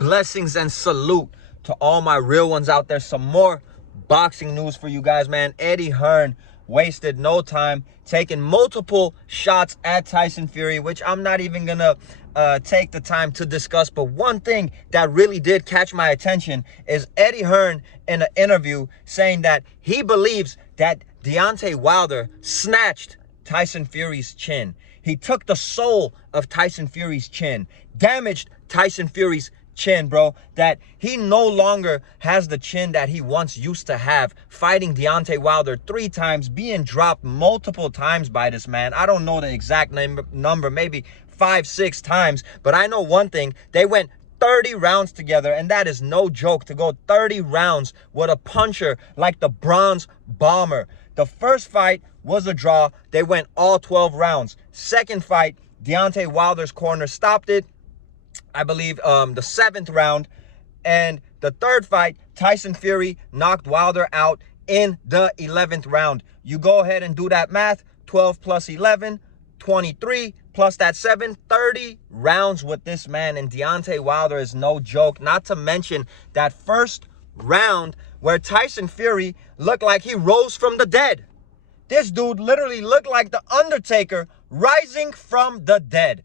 Blessings and salute to all my real ones out there. Some more boxing news for you guys, man. Eddie Hearn wasted no time taking multiple shots at Tyson Fury, which I'm not even gonna take the time to discuss. But one thing that really did catch my attention is Eddie Hearn in an interview saying that he believes that Deontay Wilder snatched Tyson Fury's chin. He took the soul of Tyson Fury's chin, damaged Tyson Fury's chin, bro, that he no longer has the chin that he once used to have, fighting Deontay Wilder 3 times, being dropped multiple times by this man. I don't know the exact number, maybe 5, 6 times, but I know one thing: they went 30 rounds together, and that is no joke, to go 30 rounds with a puncher like the Bronze Bomber. The first fight was a draw. They went all 12 rounds. Second fight, Deontay Wilder's corner stopped it, I believe, the 7th round. And the third fight, Tyson Fury knocked Wilder out in the 11th round. You go ahead and do that math. 12 plus 11, 23 plus that 7, 30 rounds with this man. And Deontay Wilder is no joke. Not to mention that first round where Tyson Fury looked like he rose from the dead. This dude literally looked like the Undertaker rising from the dead.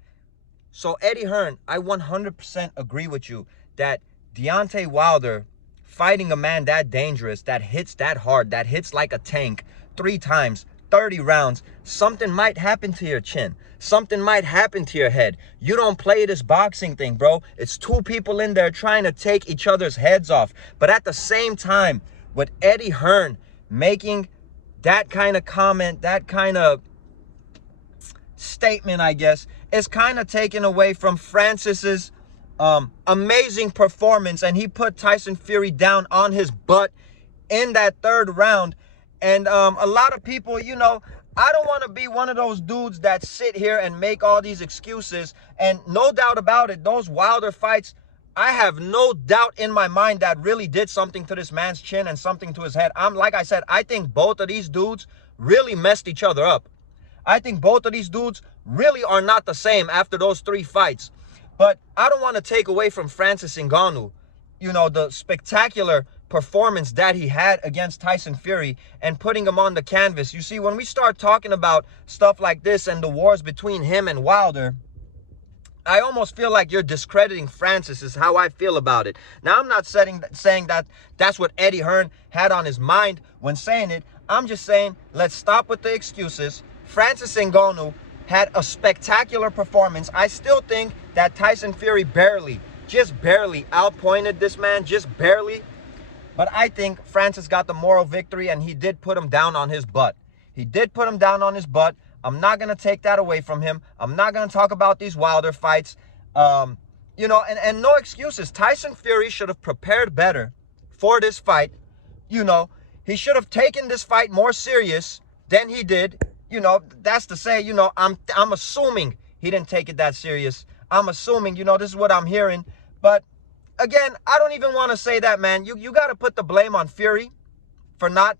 So Eddie Hearn, I 100% agree with you that Deontay Wilder fighting a man that dangerous, that hits that hard, that hits like a tank 3 times, 30 rounds, something might happen to your chin. Something might happen to your head. You don't play this boxing thing, bro. It's 2 people in there trying to take each other's heads off. But at the same time, with Eddie Hearn making that kind of comment, that kind of statement, I guess, is kind of taken away from Francis's amazing performance. And he put Tyson Fury down on his butt in that 3rd round. And a lot of people, you know, I don't want to be one of those dudes that sit here and make all these excuses. And no doubt about it, those Wilder fights, I have no doubt in my mind that really did something to this man's chin and something to his head. Like I said, I think both of these dudes really messed each other up. I think both of these dudes really are not the same after those 3 fights. But I don't want to take away from Francis Ngannou, you know, the spectacular performance that he had against Tyson Fury and putting him on the canvas. You see, when we start talking about stuff like this and the wars between him and Wilder, I almost feel like you're discrediting Francis, is how I feel about it. Now, I'm not saying that that's what Eddie Hearn had on his mind when saying it. I'm just saying, let's stop with the excuses. Francis Ngannou had a spectacular performance. I still think that Tyson Fury just barely outpointed this man, just barely. But I think Francis got the moral victory, and he did put him down on his butt. He did put him down on his butt. I'm not going to take that away from him. I'm not going to talk about these Wilder fights. You know, and no excuses. Tyson Fury should have prepared better for this fight. You know, he should have taken this fight more serious than he did. You know, that's to say, you know, I'm assuming he didn't take it that serious. I'm assuming, you know, this is what I'm hearing. But again, I don't even want to say that, man. You got to put the blame on Fury for not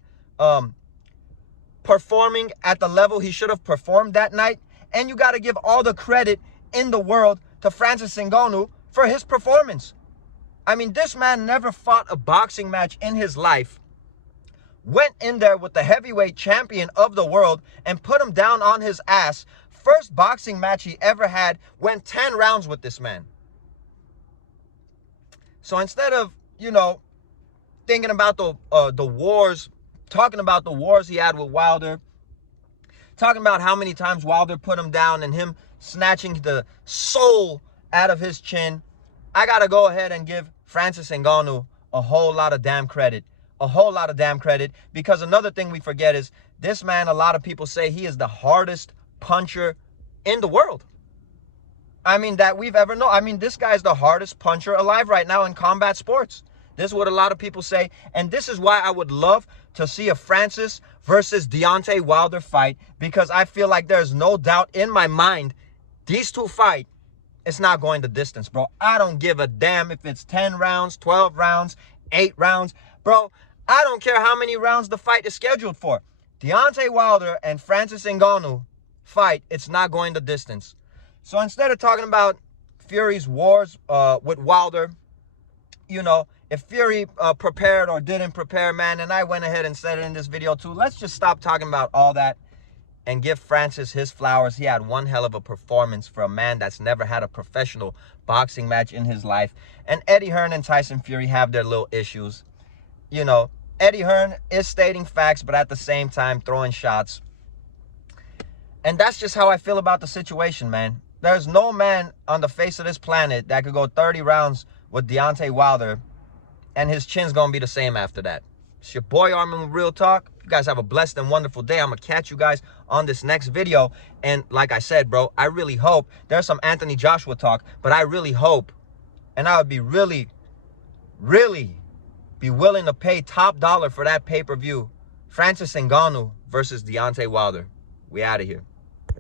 performing at the level he should have performed that night. And you got to give all the credit in the world to Francis Ngannou for his performance. I mean, this man never fought a boxing match in his life, went in there with the heavyweight champion of the world and put him down on his ass. First boxing match he ever had, went 10 rounds with this man. So instead of, you know, thinking about the wars, talking about the wars he had with Wilder, talking about how many times Wilder put him down and him snatching the soul out of his chin, I got to go ahead and give Francis Ngannou a whole lot of damn credit. A whole lot of damn credit, because another thing we forget is this man, a lot of people say he is the hardest puncher in the world. I mean, that we've ever known. I mean, this guy's the hardest puncher alive right now in combat sports. This is what a lot of people say. And this is why I would love to see a Francis versus Deontay Wilder fight, because I feel like there's no doubt in my mind these 2 fight, it's not going the distance, bro. I don't give a damn if it's 10 rounds, 12 rounds, 8 rounds. Bro, I don't care how many rounds the fight is scheduled for. Deontay Wilder and Francis Ngannou fight, it's not going the distance. So instead of talking about Fury's wars with Wilder, you know, if Fury prepared or didn't prepare, man, and I went ahead and said it in this video too, let's just stop talking about all that and give Francis his flowers. He had one hell of a performance for a man that's never had a professional boxing match in his life. And Eddie Hearn and Tyson Fury have their little issues. You know, Eddie Hearn is stating facts, but at the same time throwing shots. And that's just how I feel about the situation, man. There's no man on the face of this planet that could go 30 rounds with Deontay Wilder, and his chin's going to be the same after that. It's your boy Armin with Real Talk. You guys have a blessed and wonderful day. I'm going to catch you guys on this next video. And like I said, bro, I really hope, there's some Anthony Joshua talk, but I really hope, and I would be really be willing to pay top dollar for that pay-per-view, Francis Ngannou versus Deontay Wilder. We out of here.